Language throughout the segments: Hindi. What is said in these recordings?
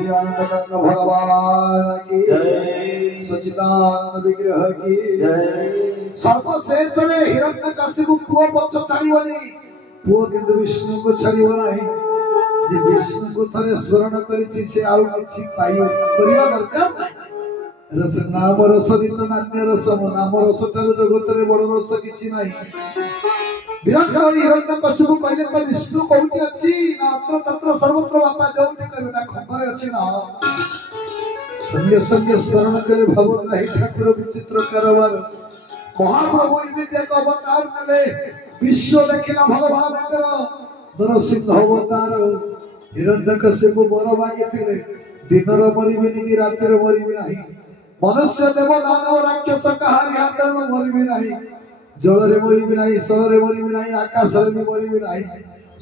ज्ञानंद कंद भगवान की जय, सच्चिदानंद विग्रह की जय। सर्वशेष रे हिरण्यकशिपु पुओ पक्ष छाड़ीबनी, पुओ किंतु विष्णु को छाड़ीब नाही। जे विष्णु को थरे स्मरण करिछि से आउ किछि पाइयो करिवा दरकार नाही। रस नाम रस नित नाट्य रस नाम रस ठाରୁ जगतरे बड़ रस किछि नाही। विराट हिरण्यकशिपु कहले तो विष्णु कोठी अछि ना अत्र तत्र सर्वत्र बापा जोठी कहले ना खबर अछि ना। संगे संगे स्मरण करे भगवान नहीं ठाकुर विचित्र कारवार। महाप्रभु इमित एक अवतार नेले, विश्व देखिला भगवान नरसिंह अवतार। हिरण्यकशिपु बर मागिथिले दिनर मरिबिनी कि रातिर मरिबि नाही। मनुष्य देव दानव राक्षस कहारी हातर मरिबि नाही। जल रे मरिबि नाही, स्थल रे मरिबि नाही, आकाश रे भी मरिबि नाही।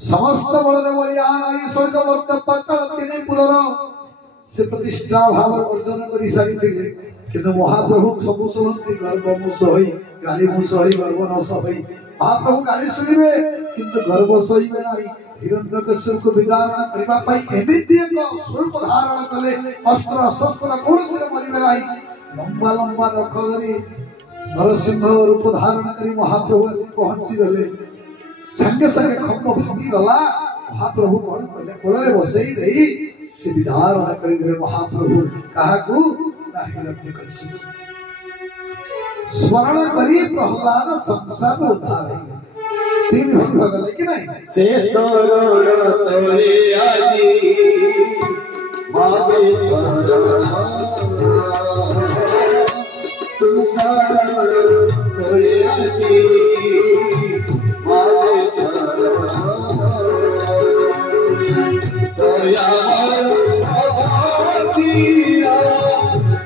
समस्त बल रे मरिया नाही। स्वर्ग मर्त्य पाताल तीन पुरर से प्रतिष्ठा भाव अर्जन करि सारिथिले। किंतु महाप्रभु सबु सुनती गर्व मुस होई, गाली मुस होई, गर्व नस होई। महाप्रभु गाली सुनिबे किंतु गर्व सहिबे नाही। हिरण्यकशिपु को विदारण करबा पई एमिति एक स्वरूप धारण कले। अस्त्र शस्त्र कोणसे मरिबे नाही। लंबा लंबा रख धरी नरसिंह रूप धारण करी महाप्रभु आसी पहुंची गले। संगे संगे खंभ भांगी गला। महाप्रभु कौन कहले कोଳରେ बसई देई से विधारण करी दे। महाप्रभु काहाकू ना हिरण्यकशिपु स्मरण करी प्रहलाद संसार उद्धार है। तीन भाग गले कि नहीं से चरण तोरे आजी मागे शरण संसार तोरे आजी मागे शरण दया अभागिया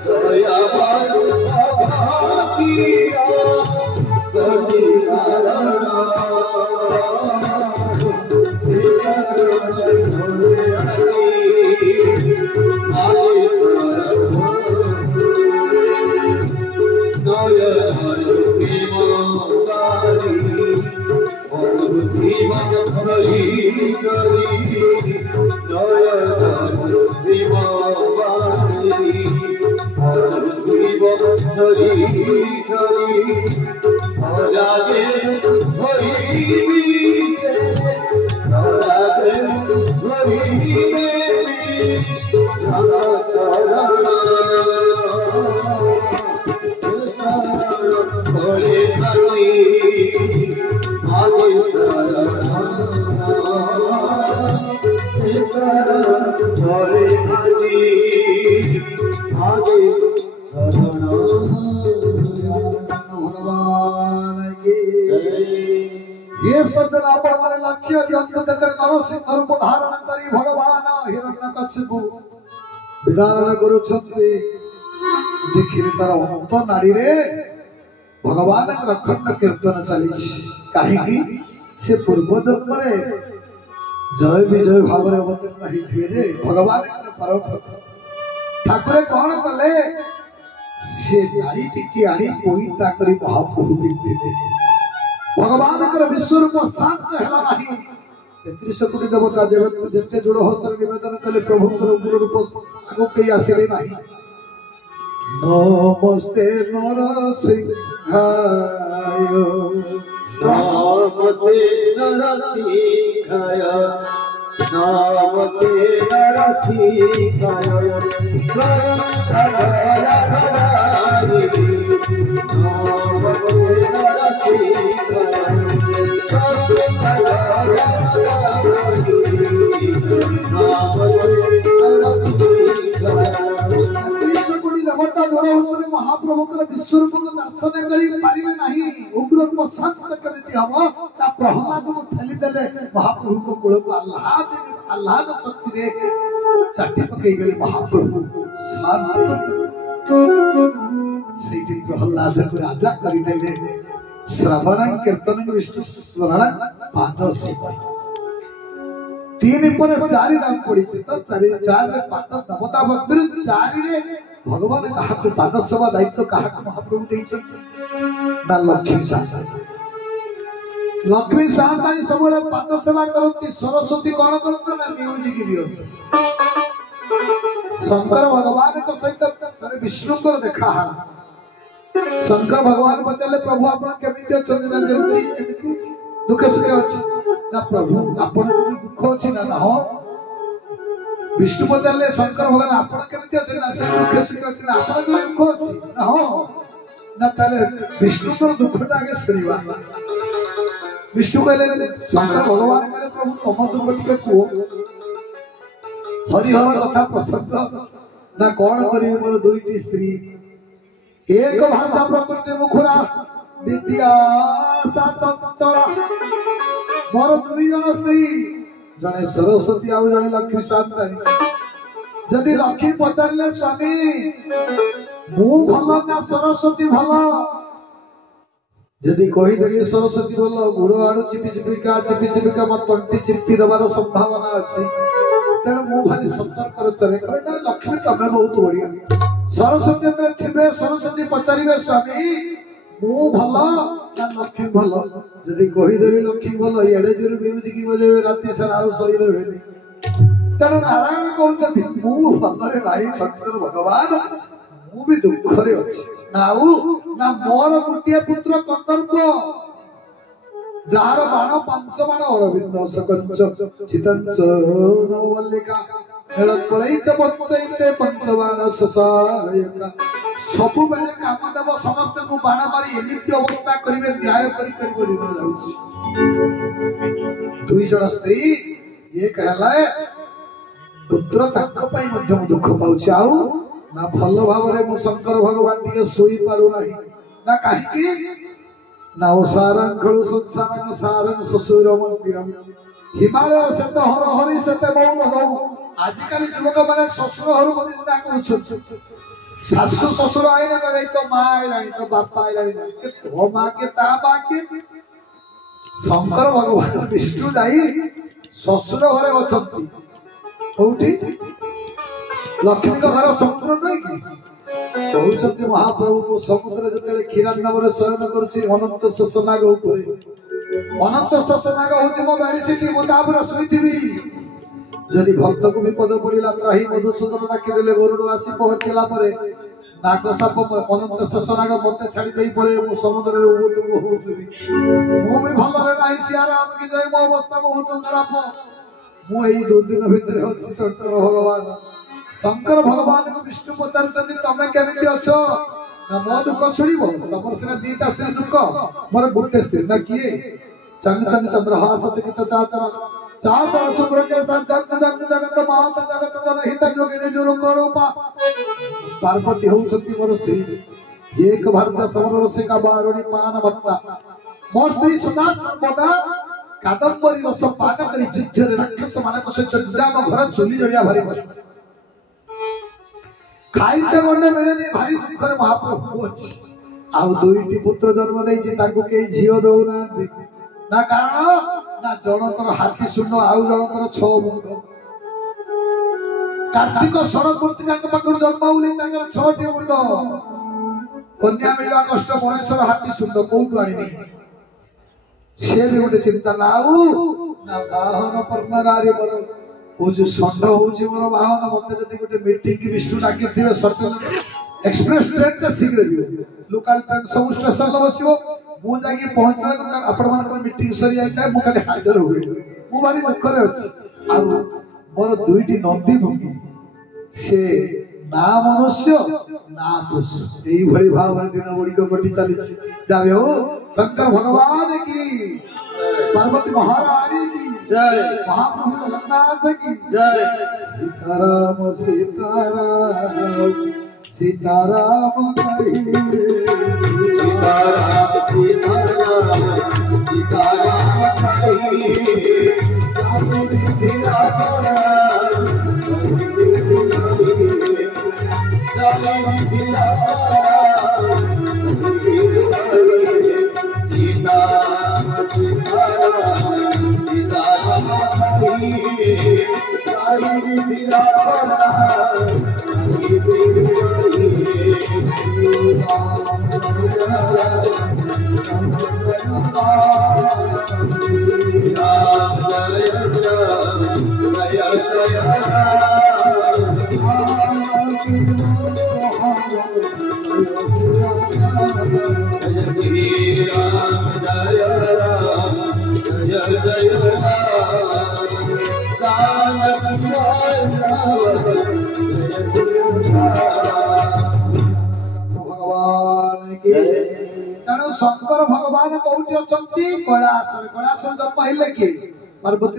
दया अभागिया गति नारायण नरसिंह रूप धारण करी भगवान हिरण्यकशिपु विदारण करुछन्ति। देखिले तार अंत नाड़ी रे भगवान अखंड कीर्तन चली। कहीं से पूर्व जन्म रे जय विजय भाव में अवतीर्ण होइथिबे जे भगवान परम भक्त ठाकुर कौन कले से नाड़ी टिकी आड़ी कोई ताकरी महाप्रभु दिखते भगवान विश्व रूप शांत है नहीं। 33 कोटी देवता जेते जोड़ हस्तर निवेदन कले प्रभु उग्र रूप आगो कई आसिले नाही। नमस्ते नरसिंहाय नमस्ते नरसिंहाय नमस्ते नरसिंहाय महाप्रभु विश्वरूप को दर्शन करी पारिले नहीं। उग्र रूप शांत केमिति हम ता प्रहलाद को ठेली देले महाप्रभु को कोल को आह्लाद शक्ति रे चाटी पकई गेले महाप्रभु शांत सेठी प्रहलाद को राजा करी देले। श्रवण कीर्तन विष्णु स्मरण पाद सेवा 3 पर 4 नाम पड़ी तो 4 पाद देवता भक्त 4 रे भगवान कहा पाद सेवा दायित्व कहा महाप्रभु ना लक्ष्मी साहताणी सब पाद सेवा करती। सरस्वती कौन करते ना म्यूजिक दिखते शंकर भगवान को सहित सारे विष्णु को देखा शंकर भगवान पचारे प्रभु आप केमिति अछन ना जेमिति दुख सुख अछि ना प्रभु आपण दुख अछि ना ना हो विष्णु पचारे शंकर भगवान आपण केमिति अछि ना से दुख सुख अछि ना आपण दुख अछि ना हो ना ताले विष्णु को दुखटा आगे सुनिबा विष्णु कहले शंकर भगवान कहले प्रभु तुम दुख टिके को हरिहर कथा प्रसंग ना कौन करी मोर दुईटी स्त्री एक भाषा प्रकृति मुखुरा द्वितीय चंचला मोर दुई जन स्त्री जने सरस्वती आउ जने लक्ष्मी शांतानी जदि लक्ष्मी पचारे स्वामी मु भल ना सरस्वती भल जदि कहीदेली सरस्वती भल गुड़ आड़ू चिपिका मत तंटी चिपी देवार संभावना अच्छी तेणु मु भारी सतर्क चले कहे लक्ष्मी तमें बहुत बढ़िया सरस्वती थे सरस्वती पचारे स्वामी मु भल ना लक्ष्मी भल जदि कहीदेली लक्ष्मी भल एड़े जोर म्यूजिक बजेबे राति सारा आउ शोइबे तेणु नारायण कहते मु भलरे भाई शंकर भगवान मु भी दुखरे अच्छी ना मोर गोटे पुत्र कंदर्प जार बाण पंच बाण अरविंद सकंच चितंच नवल्लिका हेलपलैत पंचैते पंचबाण ससायका सब बेले काम देव समस्त को बाण मारी एमिति अवस्था करिवे न्याय करी करी करी जाउछि दुई जण स्त्री ये कहला पुत्र तक पई मध्य दुख पाउछि आउ ना भल भाव मु शंकर भगवान टिके सोई पारु नाही ना कहीं ना ओ सारंग संसार सारंग ससुर मंदिर हिमालय से तो हर हरि से बहु दौ आजिकल युवक माने ससुर हर को निंदा करू सासु ससुर आइले कहै तो मां आइलानी तो बापा आइलानी के तो मां के ता मां के शंकर भगवान विष्णु जाई ससुर घरे अछंती कोठी लक्ष्मी का घर समुद्र नहीं कि कहते महाप्रभु को समुद्र जो क्षीरान्नवर शयन करुच्ची अनंत शेषनाग अनंत शेषनाग हूँ मो बेडसीट मुताबर शुई जदि भक्त को विपद पड़ा त्राही मधुसूदन डाकिदेले गरुड़ आसी पहुंचला नाग साप अनंत शेषनाग मत छाड़ी पड़े मु समुद्र मुझे भलरे ना सियाराम की जय मो अवस्था बहुत खराब मुझे 2 दिन भितर अच्छी शंकर भगवान शंकर भगवान को विष्णु पचारुचंदी तमे केमिति अछो ना मो दुख छुड़ीबो तमर सिना दीटा स्त्री दुख मोर गोटे स्त्री ना किए चंग चंग चंद्रहास चकित चाचरा चाचरा शुभ्र के संजग जग जगत माता जगत जन हित जोगिनी जुरुंग रूपा पार्वती होउछंती मोर स्त्री एक भारत समर रसिका बारुणी पान भत्ता मोर स्त्री सदा सर्वदा कादंबरी रस पान करी युद्ध रे राक्षस मानक सहित जुदाम घर चली जलिया भारी कष्ट खाइते गंडे मिले भारी दुखर महाप्रभु अच्छी आउ दुईटी पुत्र जन्म देइछि ताकू के झियो दउ ना कारण ना जनकर हाथी सुंड आउ जनकर 6 मुंड कार्तिक षड़मूर्ति पाखर जन्म होली 6टी मुंड कन्या मिलवा कष्ट गणेशर हाथी सुंड कोठू आनिबी से भी गोटे चिंता नाउ ना बाहन पर्णगारी मोर जो षंड होउछि मोर बाहन मते जदि गोटे मीटिंग की विष्णु डाके थिबे सर्टन एक्सप्रेस ट्रेन शीघ्र जीव लोकल ट्रेन सब स्टेशन बसिबो मु जाके पहुंचला आपण मानकर मीटिंग सरी आइता मु खाली हाजर होई मु भारी दुख रे अछि आ मोर दुईटी नंदी भंगी से ना मनुष्य ना पशु एई भली भाव दिन बड़ी को गटी चली जावे हो शंकर भगवान की पार्वती महारानी की जय महाप्रभु जगन्नाथ की जय सीताराम सीताराम सीताराम कही सीताराम सीताराम सीताराम कही जय भगवान की तेणु शंकर भगवान कौटी अछंती कैलास कैलास जन्म हेले कि पार्वती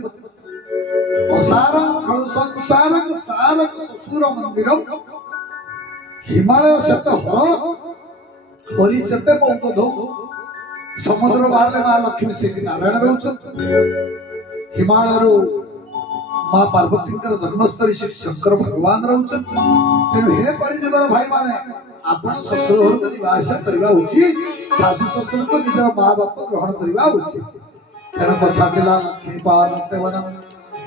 असारं खलु संसारं सारं ससुर मंदिरं हिमालय सत हर हरि सते बहुत धो समुद्र बाहर माँ लक्ष्मी से नारायण रोचन हिमालय माँ पार्वती जन्मस्थली श्री शंकर भगवान रोचन तेणु हे कलिजुगर भाई माने आपण ससुर घर निवास करवा उचित शाशु ससुर को निजर माँ बाप ग्रहण करवा उचित तेणु कथा दिला लक्ष्मी पाद सेवन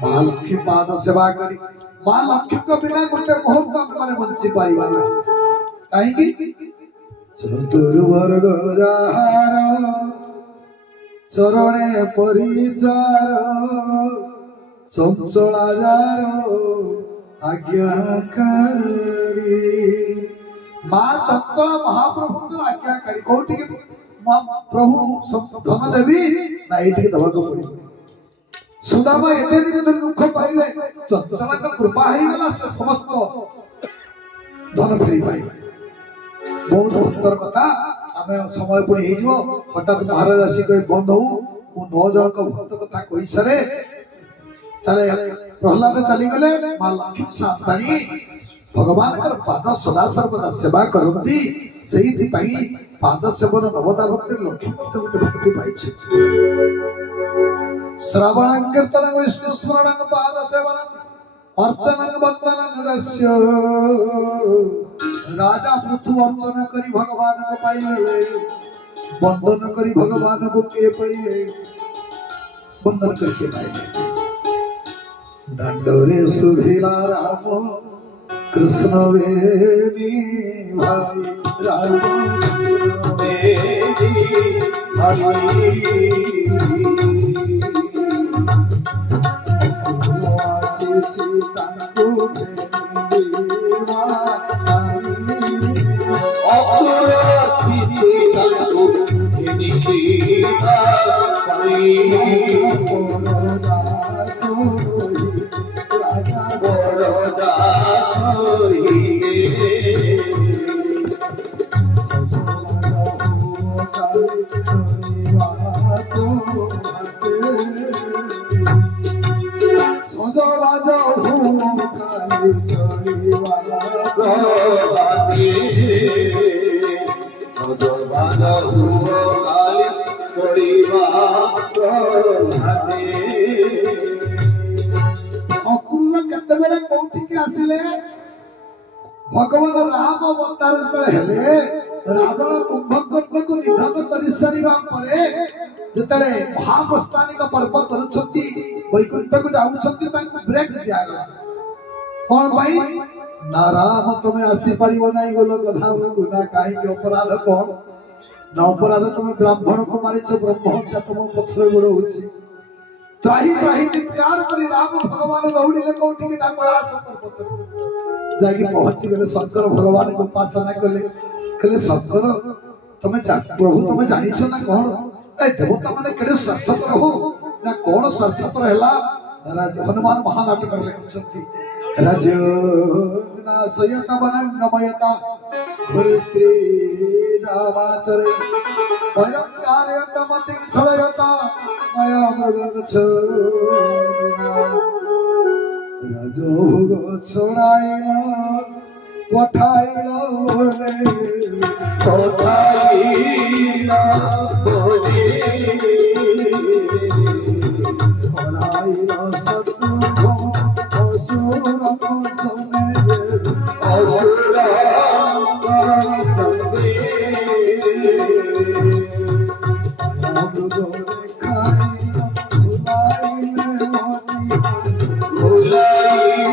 माँ लक्ष्मी पाद सेवा करी माँ लक्ष्मी को बिना गोटे मुहूर्त माने बंची पारिबा नहीं कहीं चतुर्वर्ग जार चरणे परिचार चंचला जार आज्ञाकारी माँ चंचला महाप्रभु आज्ञाकारी कौटी प्रभु धन देवी ना ये दवा को पड़े सुदामा एते दिन दुख पाइले चंचला का कृपा ही गला समस्त धन फेरी पाइले बहुत भक्तर कथा आम समय पुणी हो हठात महाराज आसी कह बंद हो 9 जन भक्त कथा कही सारे प्रहलाद चली गले माँ लक्ष्मी सावधानी भगवान पाद सदा सर्वदा सेवा करती से पाद सेवन नवदा भक्ति लक्ष्मी गोटे भक्ति पाई श्रवण कीर्तन विष्णु स्मरण पाद सेवन अर्चन वंदन राजा पृथु अर्चन करी भगवान को पाइले वंदन करी भगवान को किए पाइले वंदन करके पाइले दंडोरे सुधिला राम कृष्ण वेदी भाई राम वेदी भाई भगवान राम अवतार हेले रावण कुंभकर्ण को निधन कर सारिबा परे जतले महाप्रस्थानिक पर्व करुछंती वैकुंठ को जाउछंती तांको ब्रेक दिया गया कोन भाई ना राम तुमे आसी परिबो नाही गोलो गधा गुना काहे के अपराध कोन ना अपराध तुमे ब्राह्मण को मारिछ ब्रह्म हत्या तुम पछरे गोड़ होछि त्राही त्राही चित्कार करी राम भगवान दौड़िले कोठी के तांको आस पर्वत जाके पहुंची गले शंकर भगवान को उपासना कले कले शंकर तुम्हें प्रभु तुम्हें जानी छो ना कौन ए देवता माने केडे स्वार्थपर हो ना कौन स्वार्थपर हैला राज हनुमान महानाटक कर लेछंती राजना सयत वनंगमयता श्री रामाचरे परम कार्यत मति छलयता माया मृग छना राजोग छोड़ाइला पठाइला बोले पठाइला बोले पढ़ाइला सतु असुर को सने असुर को सने अमृत खाइला भुलाइले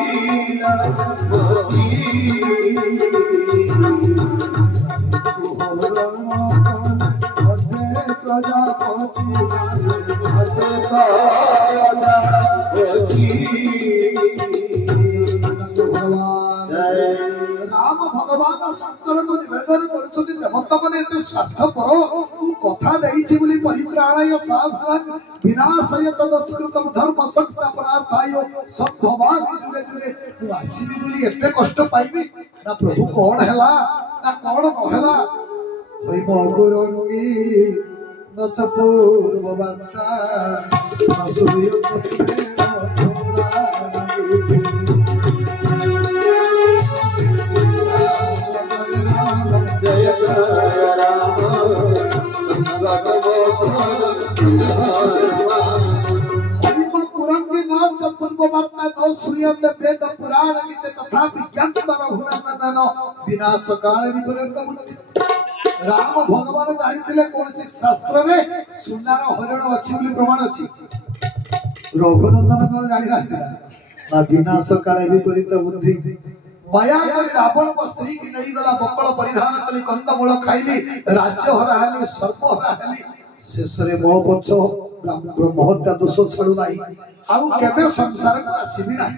राम भगवान शंकर को निवेदन कर କରୁଛନ୍ତି ଦେବତା ମାନେ ଏତେ ସ୍ୱାର୍ଥପର ତୁ କଥା ଦେଇଛି ବୋଲି ପରିତ୍ରାଣାୟ ସାଧୁରାଂ ବିନାଶୟ ତଦସ୍କୃତଂ ଧର୍ମ ସଂସ୍ଥାପନାର୍ଥାୟ ସମ୍ଭବାମି ଯୁଗେ ଯୁଗେ ତୁ ଆସିବି ବୋଲି ଏତେ କଷ୍ଟ ପାଇବି ନା ପ୍ରଭୁ କଣ ହେଲା ନା କଣ ନହେଲା ହୋଇମ ଗୁରଙ୍ଗୀ ନଚ ପୂର୍ବବାର୍ତ୍ତା ନ ଶୁୟତେ जय जय राम पुराण पूर्व वार्ता न श्रूयते वेद पुराण गीते तथा विज्ञातर हुनंदन विनाश काल विपरीत बुद्धि राम भगवान जानिथिले कोनसी शास्त्र रे सुनार हरिण अछि बोली प्रमाण अछि रघुनंदन कोन जानि राखिला ना विनाश काल विपरीत बुद्धि माया करी रावण को स्त्री की नहीं गला बकल परिधान कली कंदमूल खाइली राज्य हराहली सर्प हराहली शेष रे मोह पछ ब्रह्म हत्या दोष छाड़ू नाही आउ केबे संसार को आसीबी नाही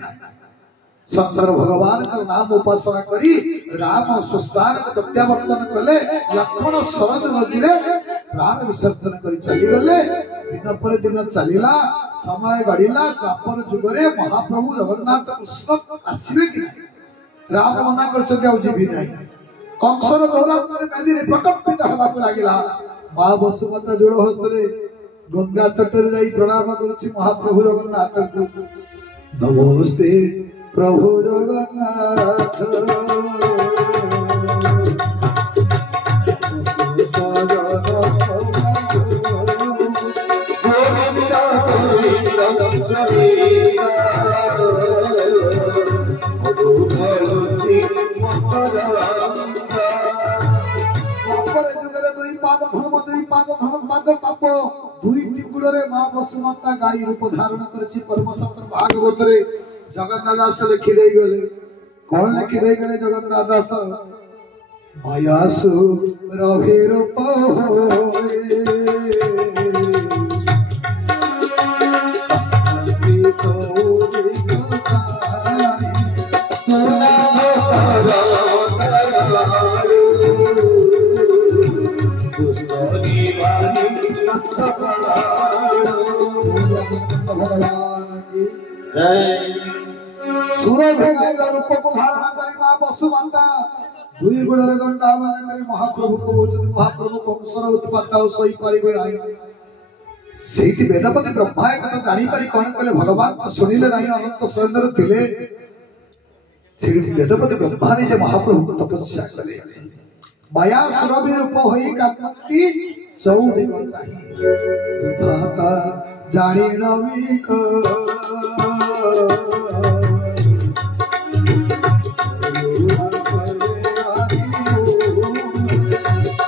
शंकर भगवान का नाम उपासना करी राम सुस्थान को प्रत्यावर्तन कले लक्ष्मण शरद नदीरे प्राण विसर्जन करी चली गले दिन पर दिन चलीला समय गड़ीला द्वापर जुगरे महाप्रभु जगन्नाथ कृष्ण आसीबे कि नाही राम मना कर कंसर दौरात्म नदी प्रकम्पित होगा लगिला माँ वसुमता जोड़ हस्ते गंगा तटर जाई प्रणाम करुछि महाप्रभु जगन्नाथ को नमस्ते प्रभु जगन्नाथ माँ वसुमता गाई रूप धारण करछि परम सत्र भागवत रे जगन्नाथ दास लिखि दे गले कौन लिखि दे गले जगन्नाथ दास मायासु रवि रूप रूप को धारण करी माँ वसुमता दुई गुण दंडावन करी महाप्रभु को महाप्रभु कंसर उत्पात सही पारिबे नाही सेठी वेदपति ब्रह्मा एक तो जानी पारी कोन कले भगवान सुनिले नाही अनंत स्वयंवर थिले सेठी वेदपति ब्रह्मा ने जे महाप्रभु को तपस्या कले माया सुरभि रूप होई कामती चौदि को चाहिए विधाता जानी नवी को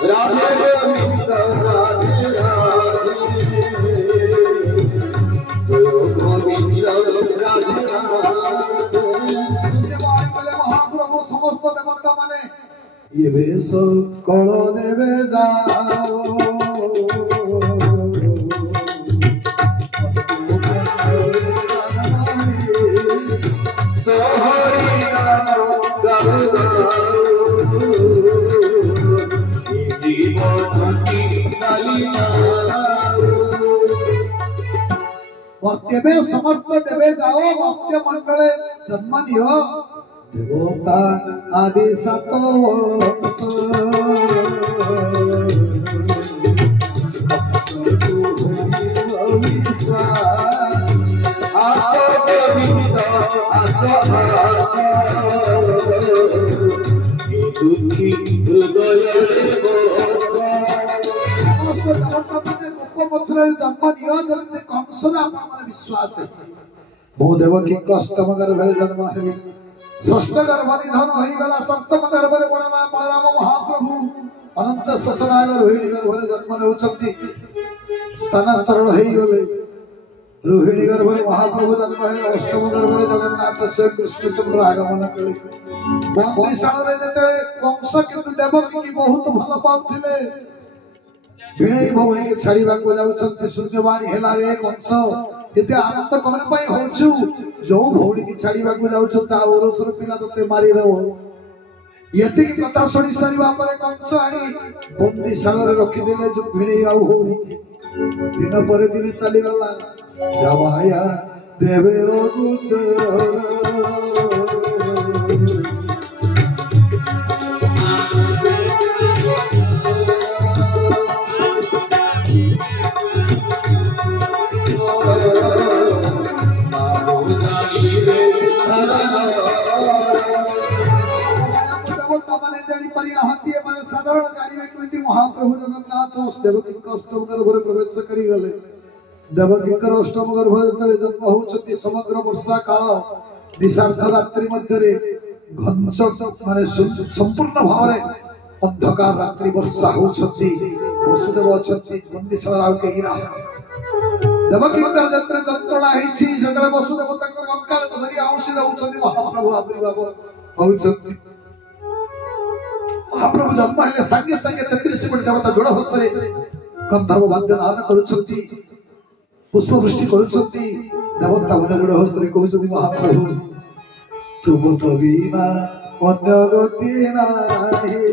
राधे गोविंद राधे राधे जय गोविंद राधे महाप्रभु समस्त देवता माने ये वेश कण देवे जाओ केबे समस्त देवे जाओ भक्त मंडले जन्म नियो देवता आदि सतो दुखी हृदय जन्म नियो कंसर विश्वास है मो देवकी अष्टम गर्भे जन्म है षष्ठ गर्भ निधन हो गला सप्तम गर्भे बड़ना बलराम महाप्रभु अनंत शशनाग रोहिणी गर्भे जन्म नेउछंती स्थानांतरण हो गले रोहिणी गर्भे महाप्रभु जन्म है अष्टम गर्भे जगन्नाथ स्वयं कृष्ण चंद्र आगमन कले बंदिशाल रे जते कंस किंतु देवकी की बहुत भल पाउथिले भिणई भौणी के छाड़ीबा को जाउछंती सूर्यवाणी हेला रे कंस एते आनंद कोन पई होछु जो भौणी के छाड़ीबा को जाउछंता ओरसर पिला तते मारी देबो यति कथा शुणी सारा पर कंस आनी बंदीशाल रखिदे जो भिड़े आउ होनी दिन पर दिन चली गला जमाया देवे साधारण जानी महाप्रभु जगन्नाथ देवकी अष्टम गर्भ प्रवेश कर गले देवकी अष्टम गर्भ जन्म होती समग्र वर्षा काल निशार्थ रात्रि मध्य घंच मान संपूर्ण भाव अंधकार रात्रि वर्षा होती वसुदेव अच्छा बंदीशाल आउ कहीं ना देवकी जत्र जंत्रणा होते वसुदेव कंकाल धरी आउसी दौरान महाप्रभु आविर्भाव होती महाप्रभु जन्म है संगे संगे 33 कोटी देवता जोड़ हस्तरे गंधर्व वाद्यनाद करुछंती पुष्पवृष्टि करुछंती देवता मन जोड़ हस्तरे कहउछंती महाप्रभु तुम तो बिना अन्य गति नाही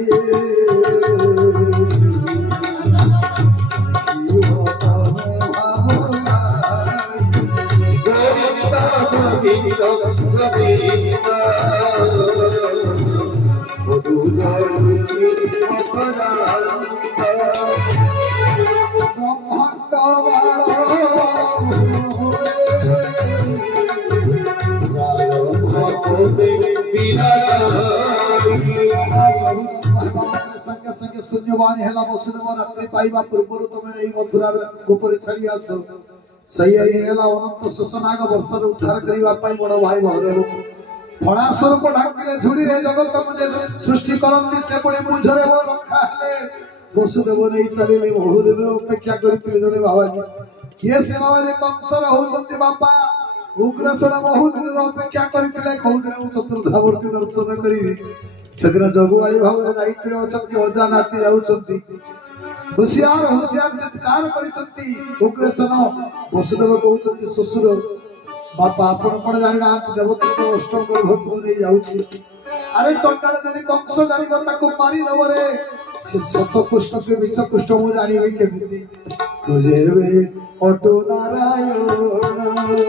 शून्यवाणी है वसुदेव रात्रि पाइबा पूर्व तुम मथुरा गोपर छाड़ी आस सही अनंत शोषनाग वर्षा उद्धार करने बड़ भाई बहदेव फणा स्वरूप ढाकिले झुड़ी रे जगत मुझे सृष्टि करती से पुणी मुझरे वो रखा है वसुदेव नहीं चलिले बहुत दिन अपेक्षा करते जड़े बाबाजी किए से बाबाजी कंसर होती बापा उग्रसेन बहुत दिन अपेक्षा करते कहते चतुर्धामूर्ति दर्शन करी से जगुआई भाव दायित्व अच्छा अजा नाती जाऊँगी होशियार होशियार चित्कार कर उग्रसेन वसुदेव कहते श्वशुर बापा आपण कौन जानी ना देवकी तो अष्टम गर्भ नहीं जाऊँ अरे चंडाल जब कंस जान मारी दब रे से सत कृष्ण के मिछ कृष्ण मु जानी केमी तुझे वे अटो नारायण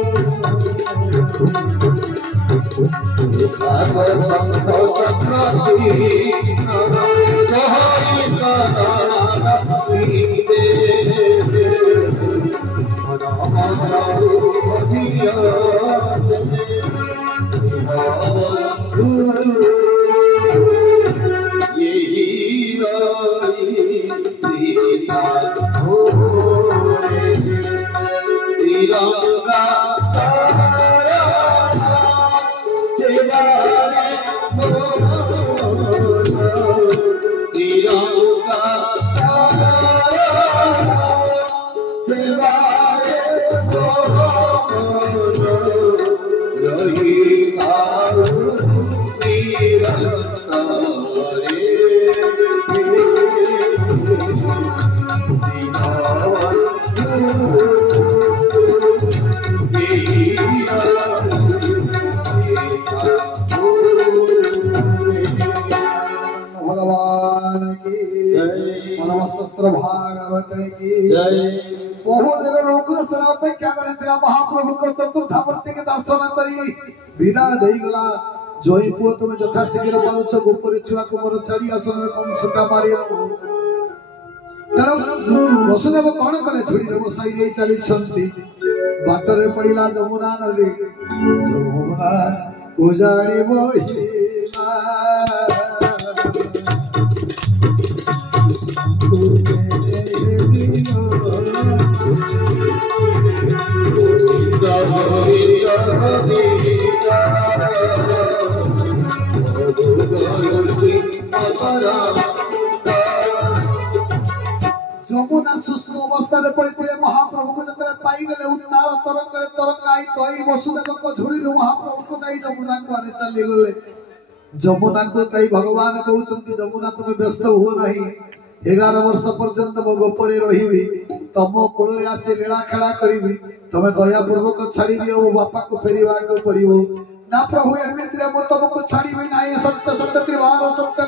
भागवत की बहुत दिन उग्रसेन अपेक्षा कर महाप्रभु को चतुर्थामूर्ति के दर्शन करी विदा देई गला जोई पुओ तुम यथा शीघ्र पारुछ गोपरी छुआ को मोर छाड़ी आसन कंसटा मारी तेणु वसुदेव कौन कले झुड़ी रे बसाई चली छंती बाटरे पड़िला जमुना नदी जमुना उजाड़ी बहिला जमुना शुष्क अवस्था पड़ते महाप्रभु को जब पाई गले उत्ताल तरंग आई तो वसुदेव को झुड़ी महाप्रभु को नहीं जमुना को आने चली गले जमुना को कई भगवान कहते जमुना तुम व्यस्त हुओ नहीं 11 वर्ष पर्यंत मो गोपरे रही तम कूल आसी लीला खेला करी तुम दयापूर्वक छाड़ी दियो मो बापा को फेरवा को पड़ो ना प्रभु एमती तुमको छाड़ी ना सत्य सत्य त्रिवार सत्य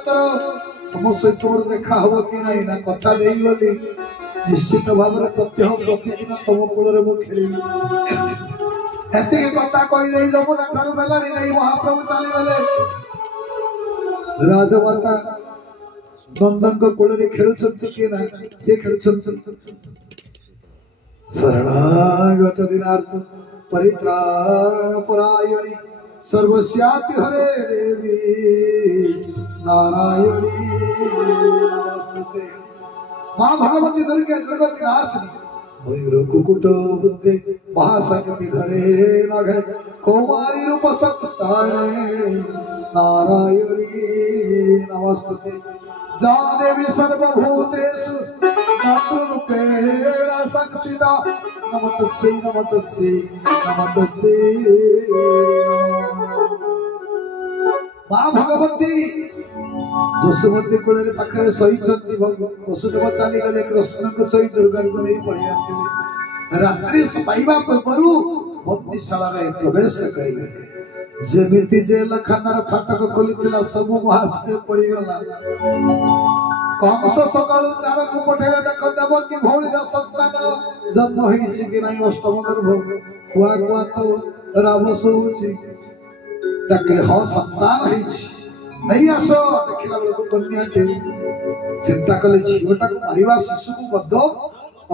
सहित मोर देखा हम कि ना ना कथा देई गली निश्चित भाव में प्रत्यह प्रतिदिन तुम कूल मु खेल एति कथा कही दे जमुना ठारू बेलानी नहीं महाप्रभु चली गले राजमाता नंदन कूल खेलुं कि ना किए खेलुं शरणागत दिनार्थ परित्राण परायणी सर्वस्यापि हरे देवी नारायणी नमस्ते मां भगवती दुर्गे दुर्गति नाशिनी मयूर कुकुट बुद्धे महाशक्ति धरे नघे कौमारी रूप सत्स्थाने नारायणी नमस्ते जा देवी सर्वभूतेषु मातृरूपेण संस्थिता नमस्तस्यै नमस्तस्यै नमस्तस्यै मां भगवती जसवती कूल पाखे सही वसुदेव चली गले कृष्ण को सही दुर्गा को नहीं पड़े आसले रात्रि पाइबा पूर्व बंदीशाला प्रवेश करें जमी जेल खानार फाटक खोली सब महाशय पड़गला कंस सका चार को पठेले देख देवकी भौणी सन्तान जन्म कि नहीं अष्टम गर्भ कुआ कुआ तो राम शोची डाके हाँ संतान नहीं आस देखला बेलू कन्याटे चिंता कले झीवटा को मारिबा शिशु को बद्ध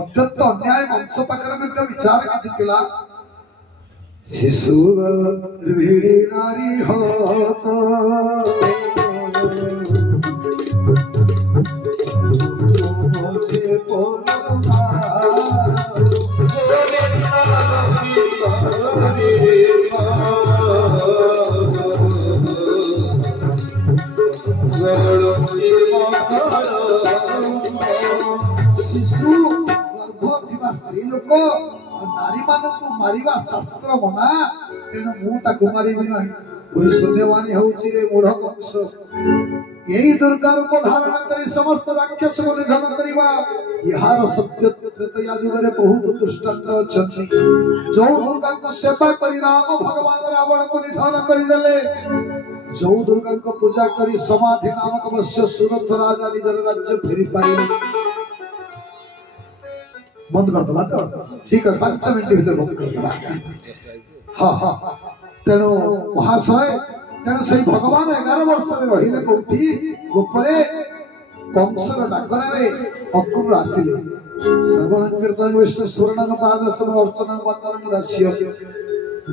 अत्यंत अन्याय वंश पाखर विचार कि शिशु भिड़ी नारी होत शिशु गर्भ स्त्री लोक नारी मान को मारिबा शास्त्र मना तेणु मुझे मारिबी ना कोई शून्यवाणी होउची रे मूढ़ कंस यही दुर्गा रूप धारण करी समस्त राक्षस को निधन करिबा यार सत्य त्रेतया युग रे बहुत दृष्टांत अछंती जो दुर्गा को सेवा करी राम भगवान रावण को निधन करी देले जो दुर्गा को पूजा करी समाधि नामक वश्य सुरथ राजा निजर राज्य फेरी पाइले बंद कर दबा तो ठीक है 5 मिनट भीतर बंद कर दबा हाँ हाँ तेणु महाशय तेणु से भगवान 11 वर्ष रहिले कोठी गोपरे कंसर डाकरे अक्रूर आसिले श्रवण कीर्तन विष्णु स्वर्ण पादर्शन अर्चना वंदन दास्य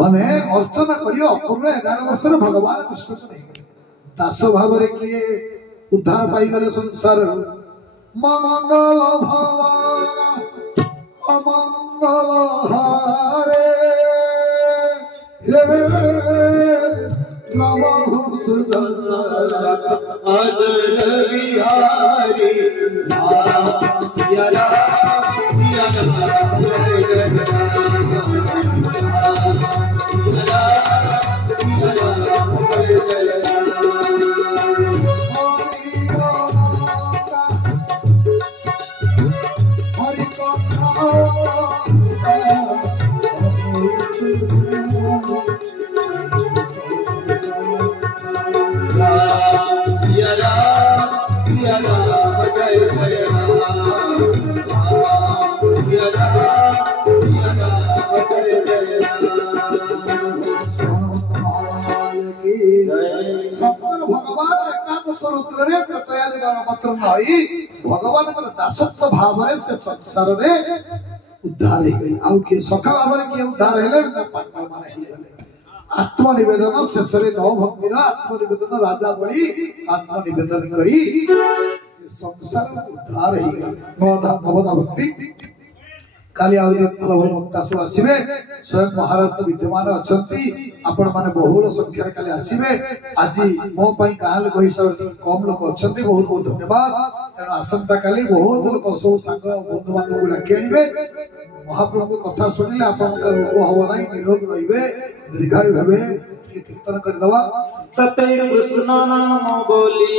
माने अर्चना करियो अक्रूर 11 वर्ष भगवान कृष्ण को नहीं दास भाव रे किए उद्धार पाई गले संसार मंगल भवान अमंगल हारे नमः सुदर्शन अजर बिहारी सिया राम सिया राम भगवान दासत्व भाव से संसार रे उद्धार सखा भाव किए उद्धार आत्मनिवेदन शेष नव भक्तिर आत्मनिवेदन राजा बड़ी आत्मनिवेदन करी संसार उद्धार नवदा भक्ति काली भक्ता सब आसवे स्वयं महाराज तो विद्यमान अच्छा आपण मैंने बहुल संख्यार काली आसवे आज मो गाँ लोक हिसाब से कम लोक अच्छा बहुत बहुत धन्यवाद तेणु आसंता काली बहुत लोक सब सांग बंधु बांधव डाकी आने महाप्रभु को कथा शुणिले आप रोग हम ना निरोग रे दीर्घायु हे कीर्तन करदे तते कृष्ण नाम बोली।